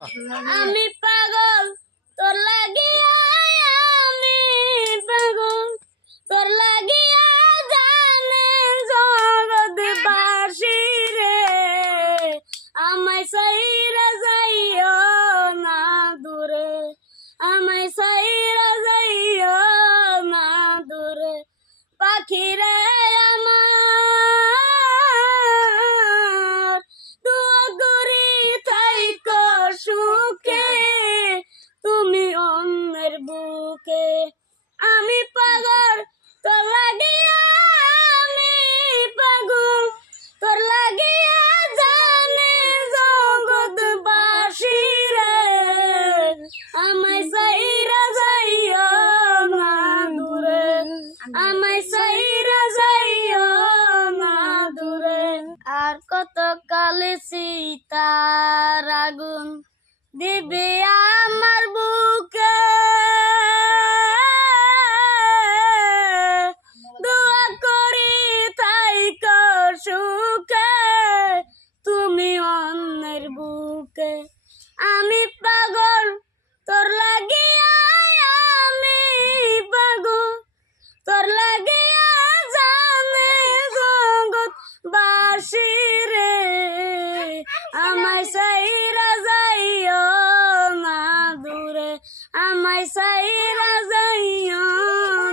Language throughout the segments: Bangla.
আমি পাগল তোর লাগিয়া, আমি পাগল তোর লাগিয়া, জানে জগৎবাসী রে। আমায় সাইরা যাইও না দূরে, আমায় সাইরা যাইও না দূরে। পাখিরে আমার দোয়া করি থাইকো সুখে, তুমি অন্যের বুকে। আমি পাগল তোর লাগিয়া, আমি পাগল তোর লাগিয়া, জানে জগৎবাসী রে। আমায় সাইরা যাইও না দূরে, আমায় সাইরা যাইও না দূরে। আর কত কালে সীতার আগুন দিবি আমার বুকে, দোয়া করি থাইকো সুখে, তুমি অন্যের বুকে। আমি পাগল তোর লাগিয়া, আমি পাগল তোর লাগিয়া, জানে জগৎবাসী রে। আমায় সাইরা যাইও না দূরে, আমায় সাইরা যাইও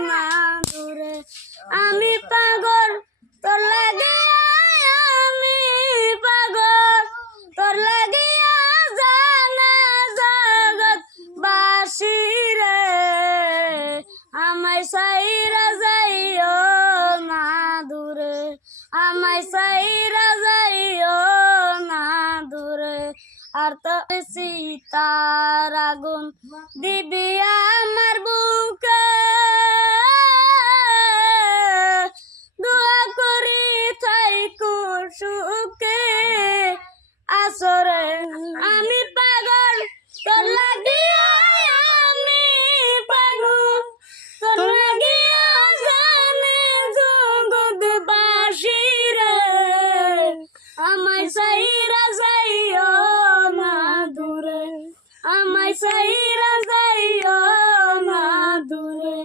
না দূরে। আমি পাগল তোর লাগিয়া, আমি পাগল তোর লাগিয়া, জানে জগৎবাসী রে। আমায় সাইরা যাইও না দূরে, আমায় সাইরা যাইও না দূরে। আর তো সীতার আগুন দিবি আমার বুকে,